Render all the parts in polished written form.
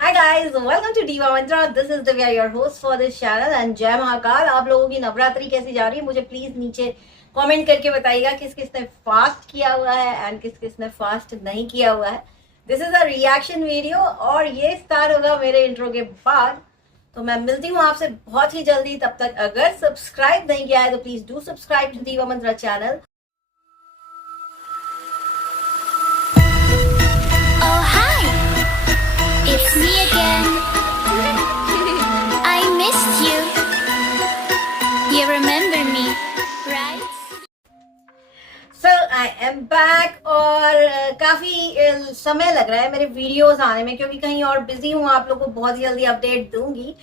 Hi guys, welcome to Diva Mantra. This is Divya, your host for this channel and जय महाकाल। आप लोगों की नवरात्रि कैसी जा रही है मुझे प्लीज नीचे कमेंट करके बताइएगा किस किस ने फास्ट किया हुआ है एंड किस किस ने फास्ट नहीं किया हुआ है। This is a reaction video और ये स्टार्ट होगा मेरे इंट्रो के बाद। तो मैं मिलती हूँ आपसे बहुत ही जल्दी। तब तक अगर सब्सक्राइब नहीं किया है तो प्लीज डू सब्सक्राइब टू दीवा मंत्रा channel. Oh hi, it's me again. I missed you. You remember me, right? So I am back और काफी समय लग रहा है मेरे वीडियोस आने में क्योंकि कहीं और बिजी हूँ। आप लोगों को बहुत जल्दी अपडेट दूंगी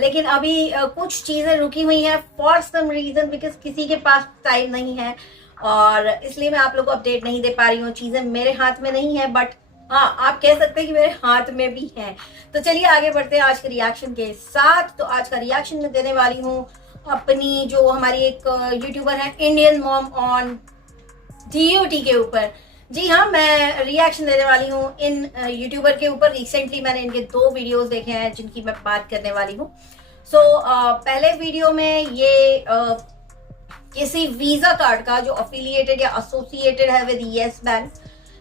लेकिन अभी कुछ चीजें रुकी हुई हैं फॉर सम रीजन बिकॉज किसी के पास टाइम नहीं है और इसलिए मैं आप लोगों को अपडेट नहीं दे पा रही हूँ। चीजें मेरे हाथ में नहीं है बट हाँ आप कह सकते हैं कि मेरे हाथ में भी है। तो चलिए आगे बढ़ते हैं आज के रिएक्शन के साथ। तो आज का रिएक्शन मैं देने वाली हूँ अपनी जो हमारी एक यूट्यूबर है इंडियन मॉम ऑन DOT के ऊपर। जी हाँ, मैं रिएक्शन देने वाली हूँ इन यूट्यूबर के ऊपर। रिसेंटली मैंने इनके 2 वीडियोस देखे हैं जिनकी मैं बात करने वाली हूँ। सो पहले वीडियो में ये किसी वीजा कार्ड का जो अफिलिएटेड या एसोसिएटेड है विद येस बैंक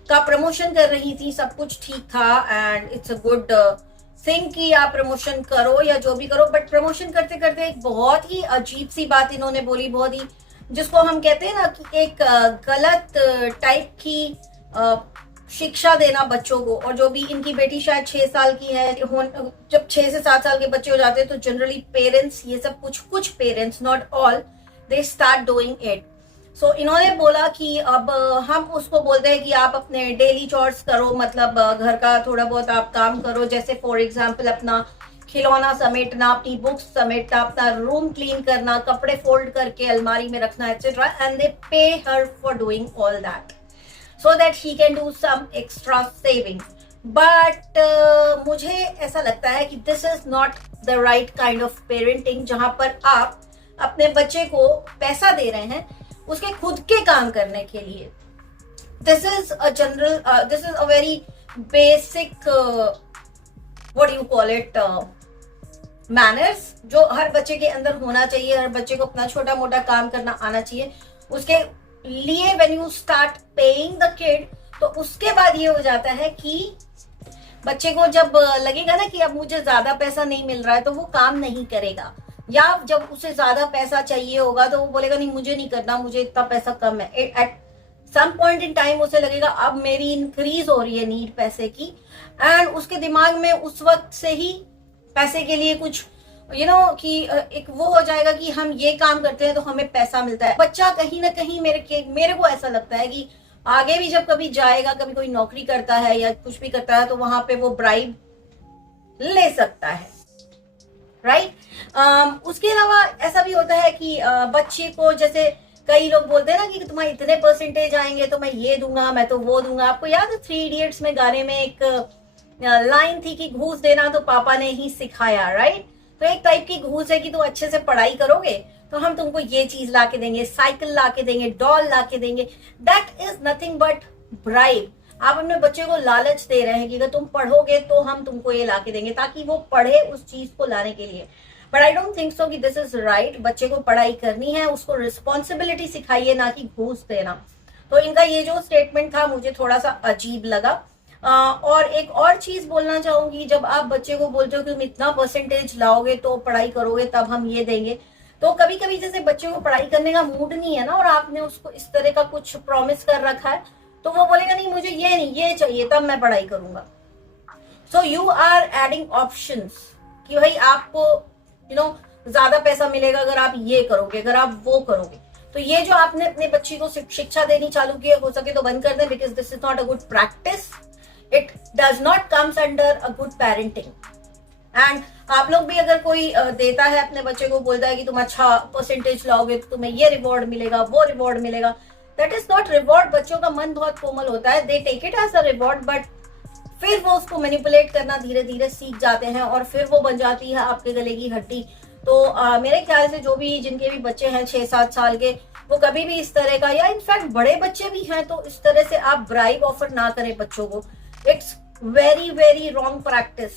का प्रमोशन कर रही थी। सब कुछ ठीक था and it's a good thing कि आप प्रमोशन करो या जो भी करो, बट प्रमोशन करते करते एक बहुत ही अजीब सी बात इन्होंने बोली, बहुत ही जिसको हम कहते हैं ना कि एक गलत टाइप की शिक्षा देना बच्चों को। और जो भी इनकी बेटी शायद 6 साल की है, जब 6 से 7 साल के बच्चे हो जाते हैं तो जनरली पेरेंट्स ये सब कुछ parents, not all, they start doing it. So इन्होंने बोला कि अब हम उसको बोलते हैं कि आप अपने डेली चॉर्स करो, मतलब घर का थोड़ा बहुत आप काम करो, जैसे फॉर एग्जाम्पल अपना खिलौना समेटना, अपनी बुक्स समेटना, अपना रूम क्लीन करना, कपड़े फोल्ड करके अलमारी में रखना etcetera. And they pay her for doing all that so that he can do some extra saving. But मुझे ऐसा लगता है कि this is not the right kind of parenting, जहां पर आप अपने बच्चे को पैसा दे रहे हैं उसके खुद के काम करने के लिए। This is a very basic what you call it manners जो हर बच्चे के अंदर होना चाहिए। हर बच्चे को अपना छोटा मोटा काम करना आना चाहिए। उसके लिए when you start paying the kid तो उसके बाद ये हो जाता है कि बच्चे को जब लगेगा ना कि अब मुझे ज्यादा पैसा नहीं मिल रहा है तो वो काम नहीं करेगा, या जब उसे ज्यादा पैसा चाहिए होगा तो वो बोलेगा नहीं मुझे नहीं करना, मुझे इतना पैसा कम है। At some point in time उसे लगेगा अब मेरी इंक्रीज हो रही है नीड पैसे की, एंड उसके दिमाग में उस वक्त से ही पैसे के लिए कुछ कि एक वो हो जाएगा कि हम ये काम करते हैं तो हमें पैसा मिलता है। बच्चा कहीं ना कहीं मेरे को ऐसा लगता है कि आगे भी जब कभी जाएगा, कभी कोई नौकरी करता है या कुछ भी करता है तो वहां पे वो ब्राइब ले सकता है, राइट। उसके अलावा ऐसा भी होता है कि बच्चे को, जैसे कई लोग बोलते हैं ना कि तुम्हारे इतने परसेंटेज आएंगे तो मैं ये दूंगा, मैं तो वो दूंगा। आपको याद है 3 इडियट्स में गाने में एक लाइन थी कि घूस देना तो पापा ने ही सिखाया, राइट। तो एक टाइप की घूस है कि तुम अच्छे से पढ़ाई करोगे तो हम तुमको ये चीज ला के देंगे, साइकिल ला के देंगे, डॉल ला के देंगे। That is nothing but bribe. आप अपने बच्चे को लालच दे रहे हैं कि अगर तुम पढ़ोगे तो हम तुमको ये ला के देंगे ताकि वो पढ़े उस चीज को लाने के लिए। But I don't think so कि दिस इज राइट। बच्चे को पढ़ाई करनी है, उसको रिस्पॉन्सिबिलिटी सिखाइए, ना कि घूस देना। तो इनका ये जो स्टेटमेंट था मुझे थोड़ा सा अजीब लगा। और एक और चीज बोलना चाहूंगी, जब आप बच्चे को बोलते हो कि तुम इतना परसेंटेज लाओगे तो पढ़ाई करोगे तब हम ये देंगे, तो कभी कभी जैसे बच्चे को पढ़ाई करने का मूड नहीं है ना और आपने उसको इस तरह का कुछ प्रॉमिस कर रखा है तो वो बोलेगा नहीं मुझे ये नहीं, ये चाहिए तब मैं पढ़ाई करूंगा। So you are adding options कि भाई आपको ज्यादा पैसा मिलेगा अगर आप ये करोगे, अगर आप वो करोगे। तो ये जो आपने अपने बच्ची को शिक्षा देनी चालू की है, हो सके तो बंद कर दें, because this is not a good practice. It does not comes under a good parenting. And आप लोग भी अगर कोई देता है अपने बच्चे को, बोलता है कि तुम अच्छा परसेंटेज लाओगे तो तुम्हें ये रिवॉर्ड मिलेगा, वो रिवॉर्ड मिलेगा, दैट इज नॉट रिवॉर्ड। बच्चों का मन बहुत कोमल होता है, they take it as a reward, but फिर वो उसको मैनिपुलेट करना धीरे धीरे सीख जाते हैं और फिर वो बन जाती है आपके गले की हड्डी। तो मेरे ख्याल से जो भी जिनके भी बच्चे हैं 6-7 साल के, वो कभी भी इस तरह का, या इनफैक्ट बड़े बच्चे भी हैं तो इस तरह से आप ब्राइब ऑफर ना करें बच्चों को। It's very very wrong practice,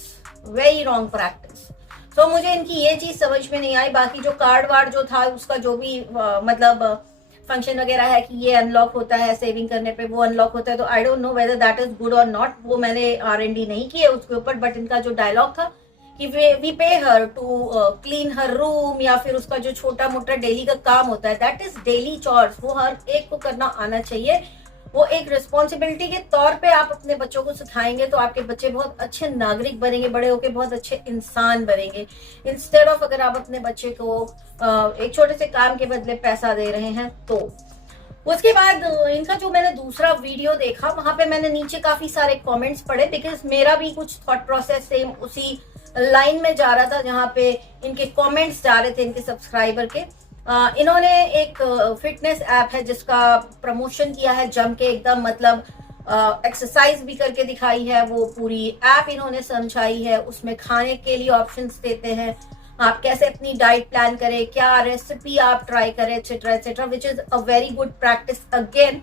very wrong practice. तो मुझे इनकी ये चीज समझ में नहीं आई। बाकी जो कार्ड वार्ड जो था उसका जो भी मतलब फंक्शन वगैरह है कि ये अनलॉक होता है सेविंग करने पे, वो अनलॉक होता है, तो I don't know whether that is good और नॉट, वो मैंने R&D नहीं किए उसके ऊपर। बट इनका जो डायलॉग था कि we pay her to clean her room, या फिर उसका जो छोटा मोटा डेली का काम होता है, दैट इज डेली चॉर्स, वो हर एक को करना आना चाहिए। वो एक रिस्पॉन्सिबिलिटी के तौर पे आप अपने बच्चों को सिखाएंगे तो आपके बच्चे बहुत अच्छे नागरिक बनेंगे, बड़े होके बहुत अच्छे इंसान बनेंगे। इंस्टेड ऑफ अगर आप अपने बच्चे को एक छोटे से काम के बदले पैसा दे रहे हैं तो। उसके बाद इनका जो मैंने दूसरा वीडियो देखा वहां पे मैंने नीचे काफी सारे कमेंट्स पढ़े, बिकॉज मेरा भी कुछ थॉट प्रोसेस सेम उसी लाइन में जा रहा था जहां पे इनके कमेंट्स जा रहे थे इनके सब्सक्राइबर के। इन्होंने एक फिटनेस ऐप है जिसका प्रमोशन किया है जम के एकदम, मतलब एक्सरसाइज भी करके दिखाई है, वो पूरी ऐप इन्होंने समझाई है, उसमें खाने के लिए ऑप्शंस देते हैं, आप कैसे अपनी डाइट प्लान करें, क्या रेसिपी आप ट्राई करें, etcetera etcetera, which is a very good practice. Again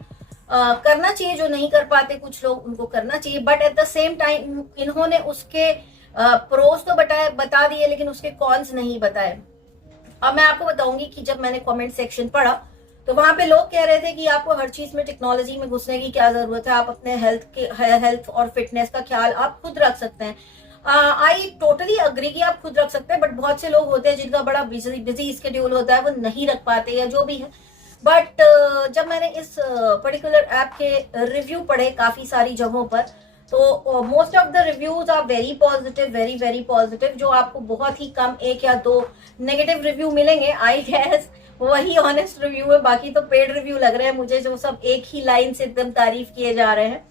करना चाहिए, जो नहीं कर पाते कुछ लोग उनको करना चाहिए, but at the same time इन्होंने उसके प्रोज तो बता दिए लेकिन उसके कॉन्स नहीं बताए। अब मैं आपको बताऊंगी कि जब मैंने कमेंट सेक्शन पढ़ा तो वहां पे लोग कह रहे थे कि आपको हर चीज में टेक्नोलॉजी में घुसने की क्या जरूरत है, आप अपने हेल्थ और फिटनेस का ख्याल आप खुद रख सकते हैं। आई टोटली अग्री कि आप खुद रख सकते हैं, बट बहुत से लोग होते हैं जिनका बड़ा बिजी स्केड्यूल होता है, वो नहीं रख पाते या जो भी है। बट जब मैंने इस पर्टिकुलर ऐप के रिव्यू पढ़े काफी सारी जगहों पर, तो most of the reviews are very positive, very very positive. जो आपको बहुत ही कम एक या दो नेगेटिव रिव्यू मिलेंगे, आई गेस वही ऑनेस्ट रिव्यू है, बाकी तो पेड रिव्यू लग रहे हैं मुझे, जो सब एक ही लाइन से एकदम तारीफ किए जा रहे हैं।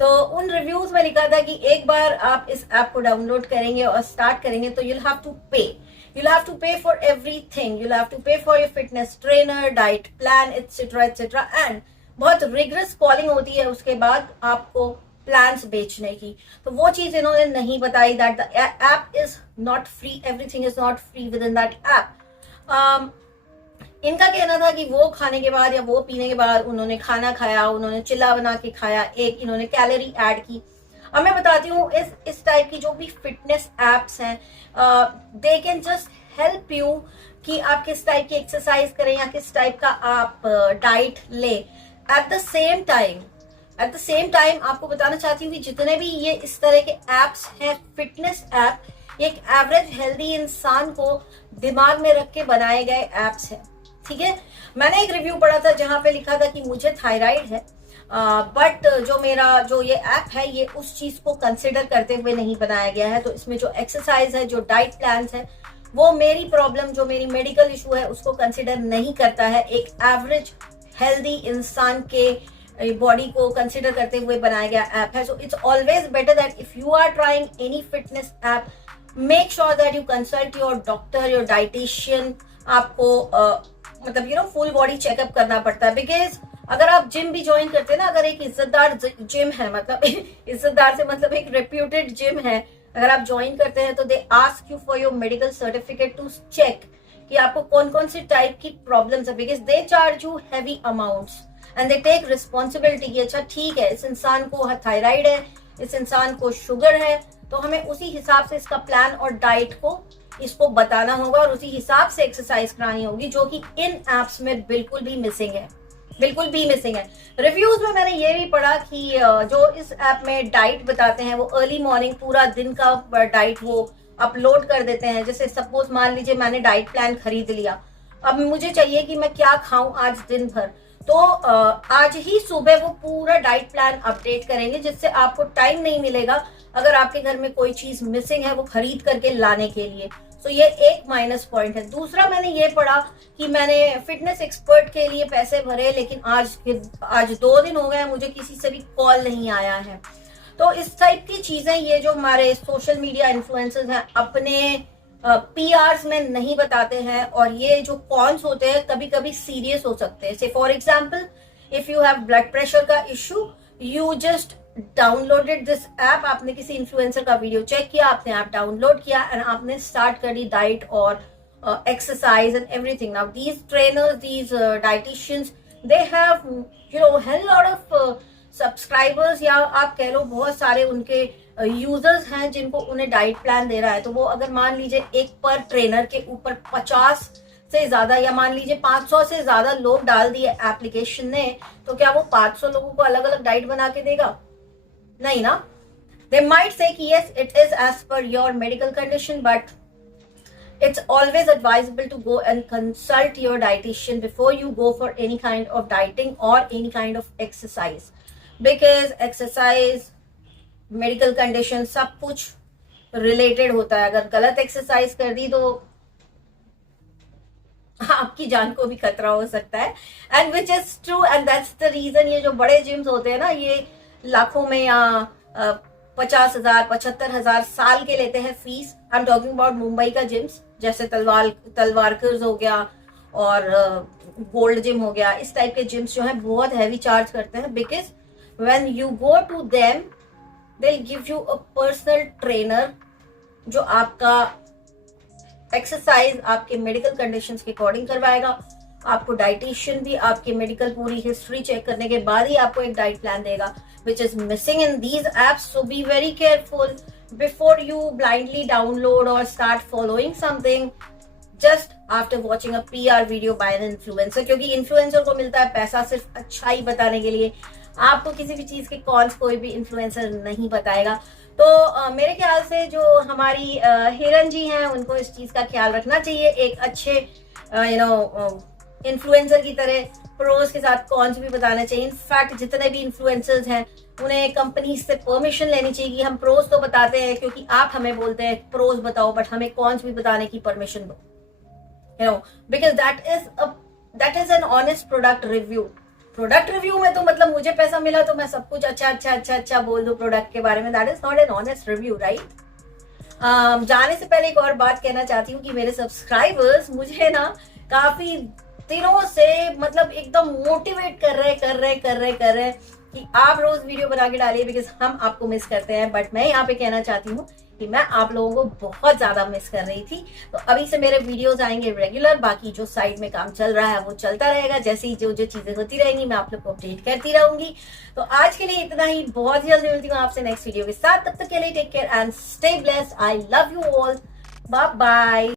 तो उन रिव्यूज में लिखा था कि एक बार आप इस ऐप को डाउनलोड करेंगे और स्टार्ट करेंगे तो you'll have to pay for everything, you'll have to pay for your fitness trainer, diet plan, etc etc, and बहुत रिगरस कॉलिंग होती है उसके बाद आपको प्लान्स बेचने की। तो वो चीज इन्होंने नहीं बताई, that the app is not free, everything is not free with in that app. इनका कहना था कि वो खाने के बाद या वो पीने के बाद उन्होंने खाना खाया, उन्होंने चिल्ला बना के खाया, एक इन्होंने कैलोरी ऐड की। अब मैं बताती हूँ इस टाइप की जो भी फिटनेस एप्स हैं, they can just help you कि आप किस टाइप की एक्सरसाइज करें या किस टाइप का आप डाइट ले। एट द सेम टाइम आपको बताना चाहती हूँ कि जितने भी ये इस तरह के एप्स हैं, फिटनेस ऐप, एक एवरेज हेल्दी इंसान को दिमाग में रख के बनाए गए एप्स हैं, ठीक है। मैंने एक रिव्यू पढ़ा था जहां पे लिखा था कि मुझे थायराइड है, बट जो ये ऐप है ये उस चीज को कंसिडर करते हुए नहीं बनाया गया है। तो इसमें जो एक्सरसाइज है, जो डाइट प्लान्स है, वो मेरी प्रॉब्लम, जो मेरी मेडिकल इशू है, उसको कंसिडर नहीं करता है। एक एवरेज हेल्दी इंसान के बॉडी को कंसिडर करते हुए बनाया गया ऐप है। So it's always better that if you are trying any fitness app, make sure that you consult your doctor, your dietitian. आपको मतलब फुल बॉडी चेकअप करना पड़ता है, बिकॉज अगर आप जिम भी ज्वाइन करते हैं ना, अगर एक इज्जतदार जिम है, मतलब इज्जतदार से मतलब एक रेप्यूटेड जिम है, अगर आप ज्वाइन करते हैं तो they ask you for your medical certificate to check कि आपको कौन कौन सी टाइप की प्रॉब्लम्स है, because they charge you heavy amounts and they take responsibility कि अच्छा ठीक है, इस इंसान को थायराइड है, इस इंसान को शुगर है, तो हमें उसी हिसाब से इसका प्लान और डाइट को इसको बताना होगा और उसी हिसाब से एक्सरसाइज करानी होगी, जो कि इन एप्स में बिल्कुल भी मिसिंग है, बिल्कुल भी मिसिंग है। रिव्यूज में मैंने ये भी पढ़ा कि जो इस ऐप में डाइट बताते हैं वो अर्ली मॉर्निंग पूरा दिन का डाइट वो अपलोड कर देते हैं। जैसे सपोज मान लीजिए मैंने डाइट प्लान खरीद लिया, अब मुझे चाहिए कि मैं क्या खाऊं आज दिन भर, तो आज ही सुबह वो पूरा डाइट प्लान अपडेट करेंगे, जिससे आपको टाइम नहीं मिलेगा अगर आपके घर में कोई चीज मिसिंग है वो खरीद करके लाने के लिए। तो ये एक माइनस पॉइंट है। दूसरा मैंने ये पढ़ा कि मैंने फिटनेस एक्सपर्ट के लिए पैसे भरे, लेकिन आज 2 दिन हो गए मुझे किसी से भी कॉल नहीं आया है। तो इस टाइप की चीजें ये जो हमारे सोशल मीडिया इन्फ्लुएंसर्स हैं अपने PRs में नहीं बताते हैं, और ये जो कॉन्स होते हैं कभी कभी सीरियस हो सकते हैं। Say for example, if you have blood pressure का issue, you just downloaded this app, आपने किसी इन्फ्लुएंसर का वीडियो चेक किया, आपने ऐप डाउनलोड किया एंड आपने स्टार्ट कर दी डाइट और exercise and everything. Now these trainers, these dietitians, they have hell lot of subscribers, या आप कह लो बहुत सारे उनके यूजर्स हैं जिनको उन्हें डाइट प्लान दे रहा है, तो वो अगर मान लीजिए एक पर ट्रेनर के ऊपर 50 से ज्यादा या मान लीजिए 500 से ज्यादा लोग डाल दिए एप्लीकेशन ने, तो क्या वो 500 लोगों को अलग अलग डाइट बना के देगा? नहीं ना. They might say कि yes, it is as per your medical condition, but it's always advisable to go and consult your dietitian before you go for any kind of dieting or any kind of exercise, because exercise, medical condition सब कुछ related होता है. अगर गलत exercise कर दी तो आपकी जान को भी खतरा हो सकता है. And which is true, and that's the reason ये जो बड़े gyms होते हैं ना, ये लाखों में या 50,000 75,000 साल के लेते हैं fees. I am talking about Mumbai का जिम्स, जैसे तलवारकर्स हो गया और गोल्ड जिम हो गया. इस टाइप के जिम्स जो हैं बहुत हैवी चार्ज करते हैं, because when you go to them they will give you a personal trainer जो आपका एक्सरसाइज आपके मेडिकल कंडीशंस के अकॉर्डिंग करवाएगा. आपको डाइटिशियन भी आपके मेडिकल पूरी हिस्ट्री चेक करने के बाद ही आपको एक डाइट प्लान देगा, which is missing in these apps. So be very careful before you blindly download or start following something just after watching a PR video by an influencer. क्योंकि influencer को मिलता है पैसा सिर्फ अच्छाई बताने के लिए. आपको किसी भी चीज के कॉन्स कोई भी इन्फ्लुएंसर नहीं बताएगा. तो मेरे ख्याल से जो हमारी हिरन जी हैं उनको इस चीज का ख्याल रखना चाहिए. एक अच्छे इन्फ्लुएंसर की तरह प्रोज के साथ कॉन्स भी बताना चाहिए. इनफैक्ट जितने भी इन्फ्लुएंसर्स हैं उन्हें कंपनी से परमिशन लेनी चाहिए कि हम प्रोज तो बताते हैं क्योंकि आप हमें बोलते हैं प्रोज बताओ, बट हमें कॉन्स भी बताने की परमिशन दो. Because that is an honest product review. Product review में तो मतलब मुझे पैसा मिला तो मैं सब कुछ अच्छा बोल दूं प्रोडक्ट के बारे में. That is not an honest review, right. जाने से पहले एक और बात कहना चाहती हूँ कि मेरे सब्सक्राइबर्स मुझे ना काफी दिनों से मतलब एकदम मोटिवेट कर रहे कि आप रोज वीडियो बना के डालिए, बिकॉज हम आपको मिस करते हैं. बट मैं यहाँ पे कहना चाहती हूँ कि मैं आप लोगों को बहुत ज्यादा मिस कर रही थी. तो अभी से मेरे वीडियोस आएंगे रेगुलर. बाकी जो साइड में काम चल रहा है वो चलता रहेगा. जैसे ही जो चीजें होती रहेंगी मैं आप लोग को अपडेट करती रहूंगी. तो आज के लिए इतना ही. बहुत जल्दी मिलती हूँ आपसे नेक्स्ट वीडियो के साथ. तब तक के लिए take care and stay blessed. I love you all. Bye bye.